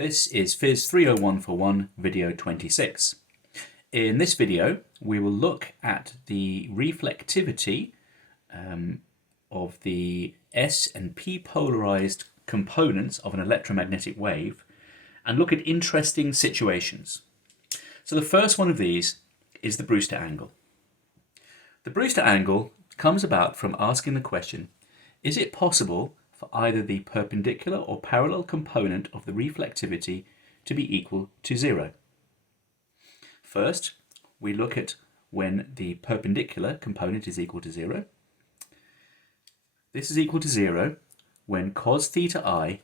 This is PHYS30141 video 26. In this video we will look at the reflectivity of the S and P polarized components of an electromagnetic wave and look at interesting situations. So the first one of these is the Brewster angle. The Brewster angle comes about from asking the question, is it possible for either the perpendicular or parallel component of the reflectivity to be equal to zero? First, we look at when the perpendicular component is equal to zero. This is equal to zero when cos theta I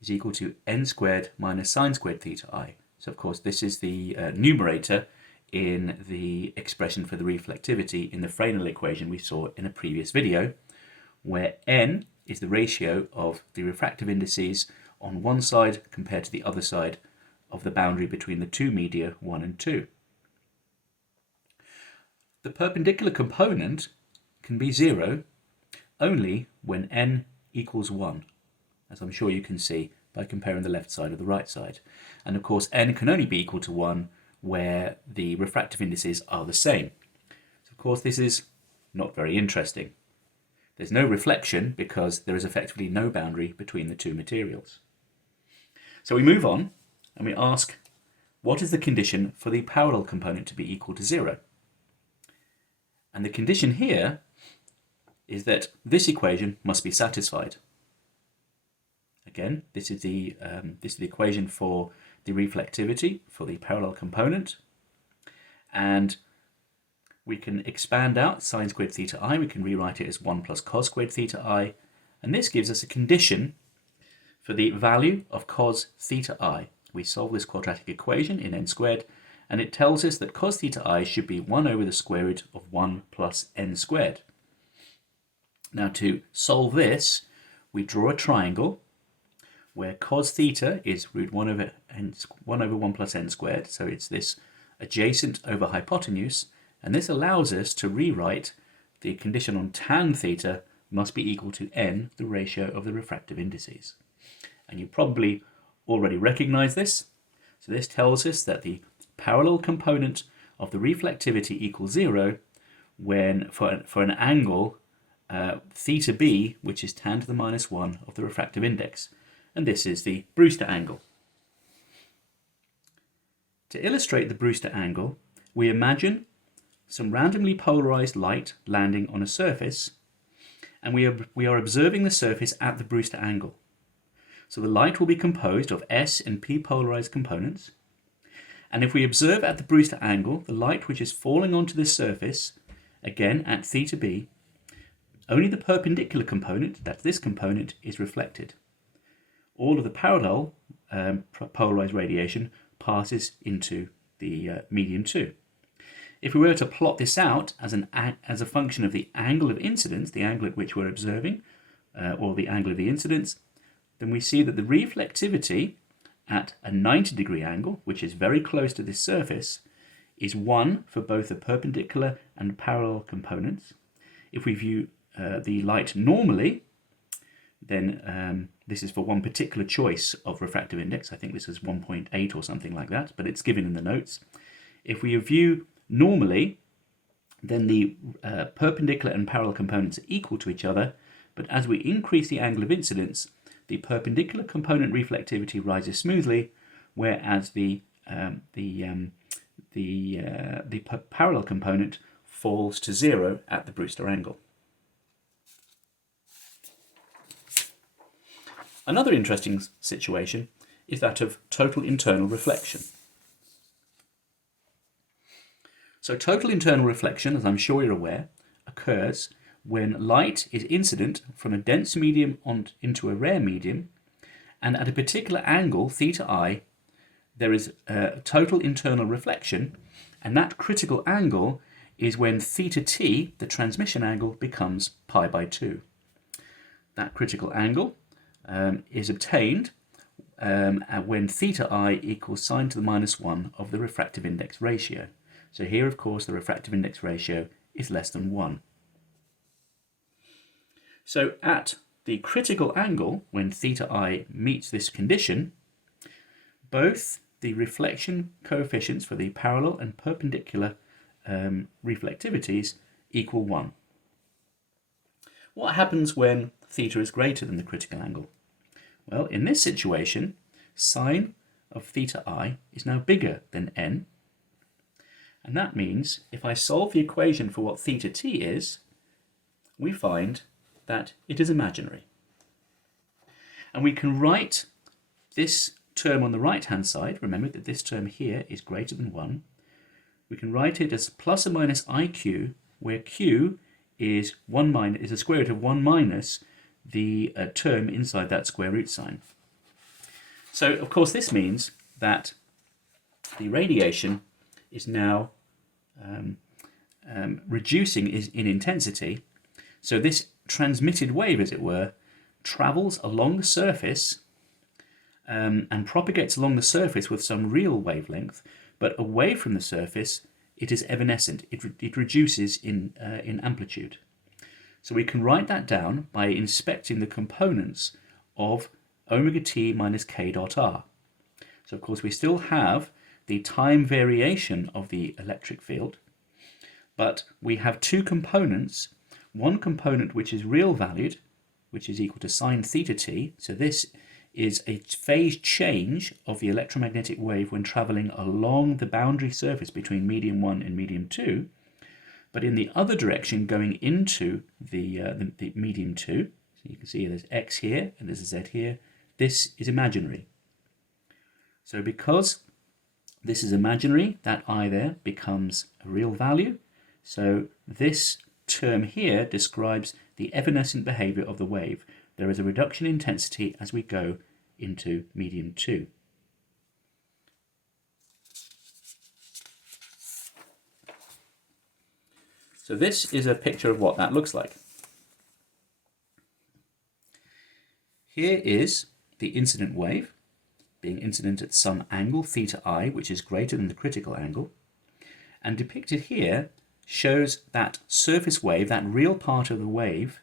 is equal to n squared minus sine squared theta I. So of course this is the numerator in the expression for the reflectivity in the Fresnel equation we saw in a previous video, where n is the ratio of the refractive indices on one side compared to the other side of the boundary between the two media 1 and 2. The perpendicular component can be 0 only when n equals 1, as I'm sure you can see by comparing the left side with the right side. And of course n can only be equal to 1 where the refractive indices are the same. So of course this is not very interesting. There's no reflection because there is effectively no boundary between the two materials. So we move on and we ask, what is the condition for the parallel component to be equal to 0? And the condition here is that this equation must be satisfied. Again, this is the equation for the reflectivity for the parallel component, and we can expand out sine squared theta I. We can rewrite it as 1 plus cos squared theta I, and this gives us a condition for the value of cos theta I. We solve this quadratic equation in n squared, and it tells us that cos theta I should be 1 over the square root of 1 plus n squared. Now to solve this, we draw a triangle where cos theta is root 1 over 1 plus n squared, so it's this adjacent over hypotenuse, and this allows us to rewrite the condition on tan theta must be equal to n, the ratio of the refractive indices. And you probably already recognize this. So this tells us that the parallel component of the reflectivity equals 0 when for an angle theta b, which is tan to the minus 1 of the refractive index. And this is the Brewster angle. To illustrate the Brewster angle, we imagine some randomly polarized light landing on a surface, and we are observing the surface at the Brewster angle. So the light will be composed of S and P polarized components, and if we observe at the Brewster angle the light which is falling onto this surface, again at theta b, only the perpendicular component, that's this component, is reflected. All of the parallel polarized radiation passes into the medium 2. If we were to plot this out as a function of the angle of incidence, the angle at which we're observing, or the angle of the incidence, then we see that the reflectivity at a 90-degree angle, which is very close to this surface, is 1 for both the perpendicular and parallel components. If we view the light normally, then this is for one particular choice of refractive index. I think this is 1.8 or something like that, but it's given in the notes. If we view normally, then the perpendicular and parallel components are equal to each other, but as we increase the angle of incidence, the perpendicular component reflectivity rises smoothly, whereas the parallel component falls to 0 at the Brewster angle. Another interesting situation is that of total internal reflection. So total internal reflection, as I'm sure you're aware, occurs when light is incident from a dense medium into a rare medium, and at a particular angle, theta I, there is a total internal reflection, and that critical angle is when theta t, the transmission angle, becomes pi by 2. That critical angle is obtained when theta I equals sine to the minus 1 of the refractive index ratio. So here, of course, the refractive index ratio is less than 1. So at the critical angle, when theta I meets this condition, both the reflection coefficients for the parallel and perpendicular reflectivities equal 1. What happens when theta is greater than the critical angle? Well, in this situation, sine of theta I is now bigger than n, and that means if I solve the equation for what theta t is, we find that it is imaginary. And we can write this term on the right-hand side, remember that this term here is greater than 1, we can write it as plus or minus iq, where q is a square root of 1 minus the term inside that square root sign. So, of course, this means that the radiation is now reducing in intensity. So this transmitted wave, as it were, travels along the surface and propagates along the surface with some real wavelength, but away from the surface it is evanescent. It reduces in amplitude. So we can write that down by inspecting the components of omega t minus k dot r. So of course we still have the time variation of the electric field, but we have two components. One component which is real valued, which is equal to sine theta t. So this is a phase change of the electromagnetic wave when travelling along the boundary surface between medium 1 and medium 2. But in the other direction, going into the medium 2, so you can see there's x here and there's a z here, this is imaginary. So because this is imaginary, that I there becomes a real value. So this term here describes the evanescent behaviour of the wave. There is a reduction in intensity as we go into medium 2. So this is a picture of what that looks like. Here is the incident wave being incident at some angle, theta I, which is greater than the critical angle. And depicted here shows that surface wave, that real part of the wave,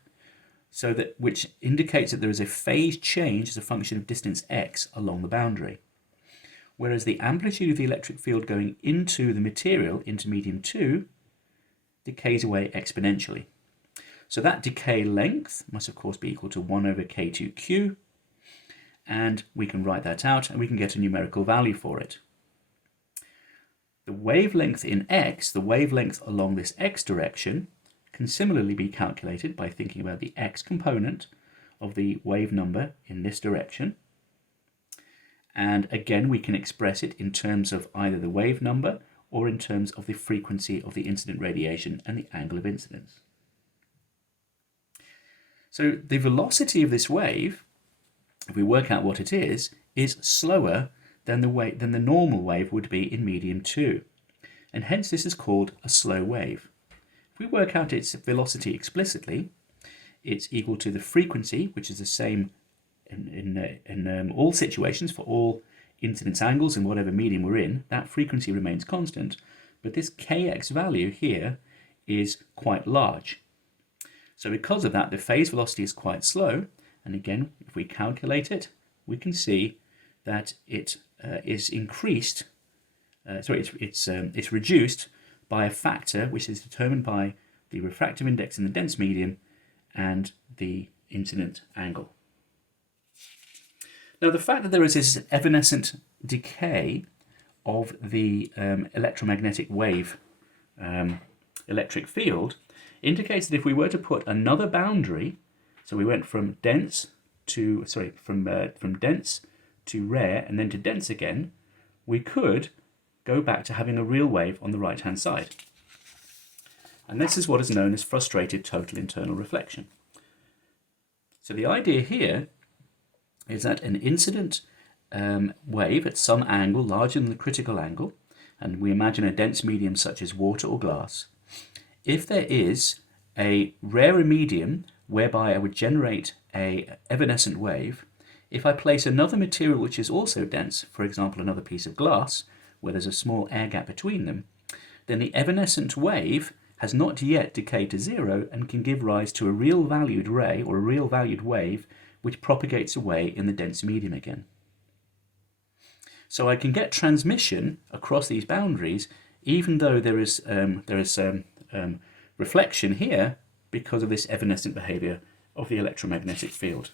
so that which indicates that there is a phase change as a function of distance x along the boundary. Whereas the amplitude of the electric field going into the material, into medium 2, decays away exponentially. So that decay length must of course be equal to 1 over k2q, and we can write that out and we can get a numerical value for it. The wavelength in x, the wavelength along this x direction, can similarly be calculated by thinking about the x component of the wave number in this direction. And again, we can express it in terms of either the wave number or in terms of the frequency of the incident radiation and the angle of incidence. So the velocity of this wave, if we work out what it is slower than the normal wave would be in medium 2. And hence this is called a slow wave. If we work out its velocity explicitly, it's equal to the frequency, which is the same in all situations for all incidence angles in whatever medium we're in. That frequency remains constant, but this kx value here is quite large. So because of that, the phase velocity is quite slow, and again, if we calculate it, we can see that it is increased. It's reduced by a factor which is determined by the refractive index in the dense medium and the incident angle. Now, the fact that there is this evanescent decay of the electromagnetic wave electric field indicates that if we were to put another boundary, so we went from dense to from dense to rare and then to dense again, we could go back to having a real wave on the right hand side. And this is what is known as frustrated total internal reflection. So the idea here is that an incident wave at some angle larger than the critical angle, and we imagine a dense medium such as water or glass, if there is a rarer medium whereby I would generate a evanescent wave, if I place another material which is also dense, for example another piece of glass where there's a small air gap between them, then the evanescent wave has not yet decayed to zero and can give rise to a real valued ray or a real valued wave which propagates away in the dense medium again. So I can get transmission across these boundaries even though there is reflection here because of this evanescent behavior of the electromagnetic field.